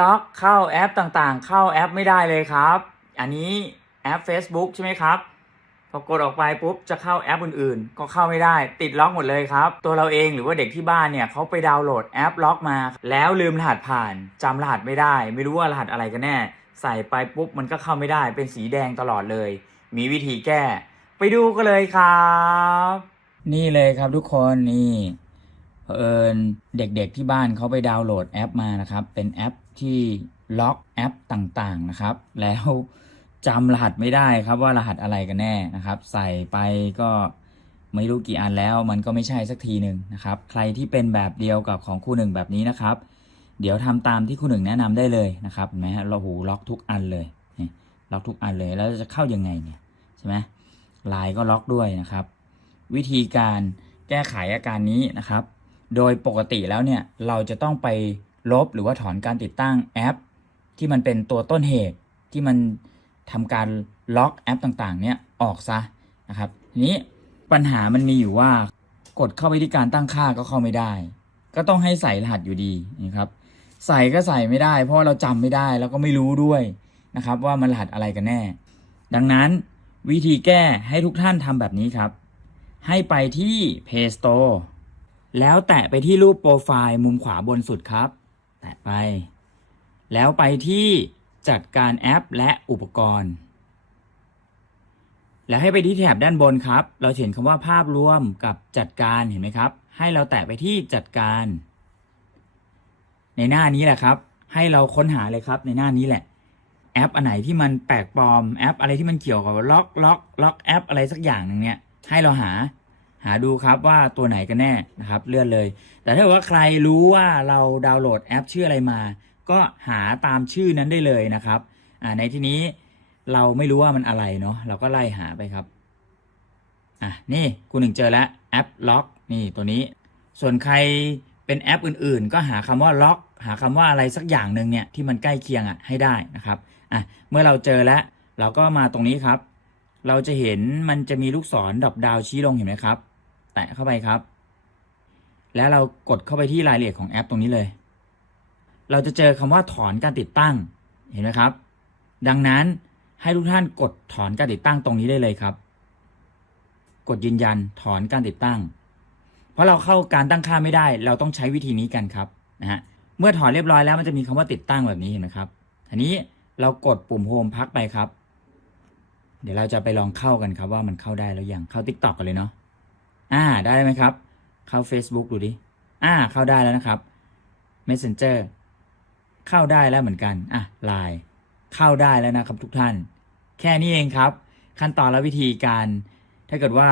ล็อกเข้าแอปต่างๆ เข้าแอปไม่ได้เลยครับ อันนี้แอป Facebook ใช่ไหมครับพอกดออกไปปุ๊บจะเข้าแอปอื่นๆ ก็เข้าไม่ได้ ติดล็อกหมดเลยครับ ตัวเราเองหรือว่าเด็กที่บ้านเนี่ยเขาไปดาวน์โหลดแอปล็อกมา แล้วลืมรหัสผ่านจำรหัสไม่ได้ ไม่รู้ว่ารหัสอะไรกันแน่ ใส่ไปปุ๊บมันก็เข้าไม่ได้เป็นสีแดงตลอดเลย มีวิธีแก้ ไปดูกันเลยครับ นี่เลยครับทุกคนนี่ เผอิญเด็กๆที่บ้านเขาไปดาวน์โหลดแอปมานะครับ เป็นแอปที่ล็อกแอปต่างๆนะครับ แล้วจำรหัสไม่ได้ครับว่ารหัสอะไรกันแน่นะครับ ใส่ไปก็ไม่รู้กี่อันแล้วมันก็ไม่ใช่สักทีหนึ่งนะครับ ใครที่เป็นแบบเดียวกับของคู่หนึ่งแบบนี้นะครับ เดี๋ยวทำตามที่คู่หนึ่งแนะนำได้เลยนะครับเห็นไหมฮะเราหูล็อกทุกอันเลยล็อกทุกอันเลยแล้วจะเข้ายังไงเนี่ยใช่ไหมไลน์ก็ล็อกด้วยนะครับ วิธีการแก้ไขอาการนี้นะครับ โดยปกติแล้วเนี่ยเราจะต้องไปลบหรือว่าถอนการติดตั้งแอป ที่มันเป็นตัวต้นเหตุที่มันทำการล็อกแอปต่างๆ เนี่ยออกซะนะครับทีนี้ปัญหามันมีอยู่ว่ากดเข้าไปที่การตั้งค่าก็เข้าไม่ได้ ก็ต้องให้ใส่รหัสอยู่ดีนะครับ ใส่ก็ใส่ไม่ได้ เพราะเราจำไม่ได้แล้วก็ไม่รู้ด้วยนะครับ ว่ามันรหัสอะไรกันแน่ ดังนั้นวิธีแก้ให้ทุกท่านทำแบบนี้ครับ ให้ไปที่ Play Store แล้วแตะไปที่รูปโปรไฟล์มุมขวาบนสุดครับ แตะไป แล้วไปที่จัดการแอปและอุปกรณ์ แล้วให้ไปที่แถบด้านบนครับ เราเห็นคำว่าภาพรวมกับจัดการเห็นไหมครับ ให้เราแตะไปที่จัดการ ในหน้านี้แหละครับ ให้เราค้นหาเลยครับในหน้านี้แหละ แอปอันไหนที่มันแปลกปลอมแอปอะไรที่มันเกี่ยวกับล็อกล็อกล็อกแอปอะไรสักอย่างหนึ่งเนี่ยให้เราหา หาดูครับว่าตัวไหนกันแน่นะครับเลื่อนเลย แต่ถ้าว่าใครรู้ว่าเราดาวน์โหลดแอปชื่ออะไรมา ก็หาตามชื่อนั้นได้เลยนะครับในที่นี้เราไม่รู้ว่ามันอะไรเนาะเราก็ไล่หาไปครับอะนี่คุณหนึ่งเจอแล้วแอปล็อกนี่ตัวนี้ ส่วนใครเป็นแอปอื่นๆ ก็หาคำว่าล็อก หาคำว่าอะไรสักอย่างหนึ่งเนี่ยที่มันใกล้เคียงอะให้ได้นะครับอะเมื่อเราเจอแล้วเราก็มาตรงนี้ครับ เราจะเห็นมันจะมีลูกศรดอกดาวชี้ลงเห็นไหมครับ แตะเข้าไปครับ แล้วเรากดเข้าไปที่รายละเอียดของแอปตรงนี้เลย เราจะเจอคำว่าถอนการติดตั้ง เห็นไหมครับ ดังนั้นให้ทุกท่านกดถอนการติดตั้งตรงนี้ได้เลยครับ กดยืนยันถอนการติดตั้ง เพราะเราเข้าการตั้งค่าไม่ได้ เราต้องใช้วิธีนี้กันครับนะฮะ เมื่อถอนเรียบร้อยแล้วมันจะมีคำว่าติดตั้งแบบนี้เห็นไหมครับทีนี้เรากดปุ่มโฮมพักไปครับ เดี๋ยวเราจะไปลองเข้ากันครับว่ามันเข้าได้แล้วยังเข้า Tik t o อกกันเลยเนาะ อ่าได้ไหมครับ เข้า Facebook ดูดิอ่า เข้าได้แล้วนะครับ Messenger เข้าได้แล้วเหมือนกันอะ Line เข้าได้แล้วนะครับทุกท่าน แค่นี้เองครับ ขั้นตอนและวิธีการ ถ้าเกิดว่า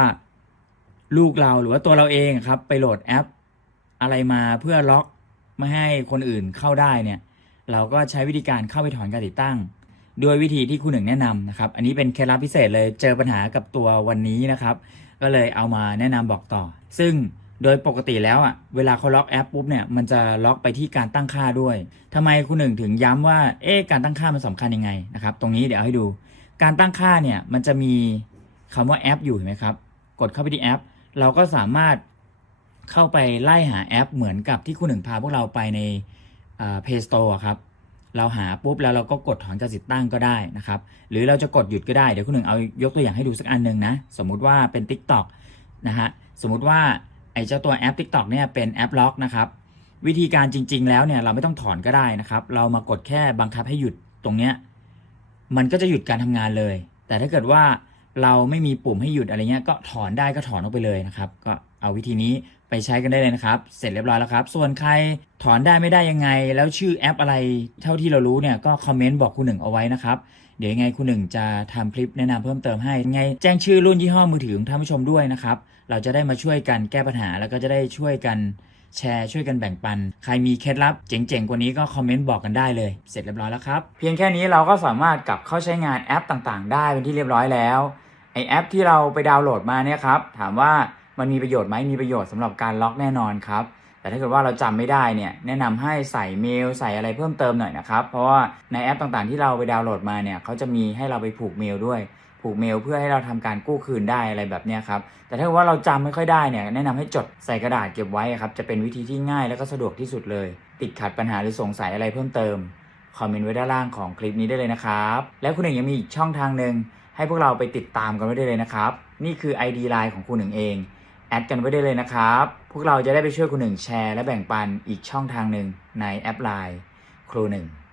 ลูกเราหรือว่าตัวเราเองครับ ไปโหลดแอป อะไรมาเพื่อล็อกไม่ให้คนอื่นเข้าได้เนี่ย เราก็ใช้วิธีการเข้าไปถอนการติดตั้ง ด้วยวิธีที่คุณหนึ่งแนะนำนะครับ อันนี้เป็นเคล็ดลับพิเศษเลยเจอปัญหากับตัววันนี้นะครับ ก็เลยเอามาแนะนำบอกต่อ ซึ่งโดยปกติแล้วอะเวลาเขาล็อกแอปปุ๊บเนี่ยมันจะล็อกไปที่การตั้งค่าด้วยทำไมคุณหนึ่งถึงย้ำว่าเอ๊ะการตั้งค่ามันสำคัญยังไงนะครับ ตรงนี้เดี๋ยวเอาให้ดู การตั้งค่าเนี่ยมันจะมีคำว่าแอปอยู่เห็นไหมครับ กดเข้าไปที่แอป เราก็สามารถเข้าไปไล่หาแอปเหมือนกับที่คุณหนึ่งพาพวกเราไปในเอ่อ Play Store อะครับ เราหาปุ๊บแล้วเราก็กดถอนการติดตั้งก็ได้นะครับ หรือเราจะกดหยุดก็ได้ เดี๋ยวคุณหนึ่งเอายกตัวอย่างให้ดูสักอันหนึ่งนะ สมมุติว่าเป็น TikTok นะฮะ สมมุติว่าไอ้เจ้าตัวแอป TikTok เนี่ยเป็นแอปล็อกนะครับ วิธีการจริง ๆ แล้วเนี่ยเราไม่ต้องถอนก็ได้นะครับ เรามากดแค่บังคับให้หยุดตรงเนี้ย มันก็จะหยุดการทำงานเลย แต่ถ้าเกิดว่า เราไม่มีปุ่มให้หยุดอะไรเงี้ยก็ถอนได้ก็ถอนออกไปเลยนะครับ ก็เอาวิธีนี้ไปใช้กันได้เลยนะครับ เสร็จเรียบร้อยแล้วครับ ส่วนใครถอนได้ไม่ได้ยังไง แล้วชื่อแอปอะไรเท่าที่เรารู้เนี่ยก็คอมเมนต์บอกคุณหนึ่งเอาไว้นะครับ เดี๋ยวยังไงคุณหนึ่งจะทำคลิปแนะนำเพิ่มเติมให้ยังไงแจ้งชื่อรุ่นยี่ห้อมือถือของท่านผู้ชมด้วยนะครับ เราจะได้มาช่วยกันแก้ปัญหาแล้วก็จะได้ช่วยกัน แชร์ช่วยกันแบ่งปัน ใครมีเคล็ดลับเจ๋งๆ กว่านี้ก็คอมเมนต์บอกกันได้เลย เสร็จเรียบร้อยแล้วครับ เพียงแค่นี้เราก็สามารถกลับเข้าใช้งานแอปต่างๆ ได้เป็นที่เรียบร้อยแล้วไอแอปที่เราไปดาวน์โหลดมาเนี่ยครับถามว่ามันมีประโยชน์ไหมมีประโยชน์สำหรับการล็อกแน่นอนครับแต่ถ้าเกิดว่าเราจำไม่ได้เนี่ยแนะนำให้ใส่เมลใส่อะไรเพิ่มเติมหน่อยนะครับเพราะว่าในแอปต่างๆ ที่เราไปดาวน์โหลดมาเนี่ยเขาจะมีให้เราไปผูกเมลด้วย ผูกเมลเพื่อให้เราทำการกู้คืนได้อะไรแบบนี้ครับ แต่ถ้าว่าเราจำไม่ค่อยได้เนี่ยแนะนำให้จดใส่กระดาษเก็บไว้ครับ จะเป็นวิธีที่ง่ายและก็สะดวกที่สุดเลย ติดขัดปัญหาหรือสงสัยอะไรเพิ่มเติม คอมเมนต์ไว้ด้านล่างของคลิปนี้ได้เลยนะครับ แล้วคุณหนึ่งยังมีอีกช่องทางหนึ่งให้พวกเราไปติดตามกันไว้ได้เลยนะครับ นี่คือ ID Line ของคุณหนึ่งเอง แอดกันไว้ได้เลยนะครับ พวกเราจะได้ไปช่วยคุณหนึ่งแชร์และแบ่งปันอีกช่องทางหนึ่งในแอปไลน์ครูหนึ่ง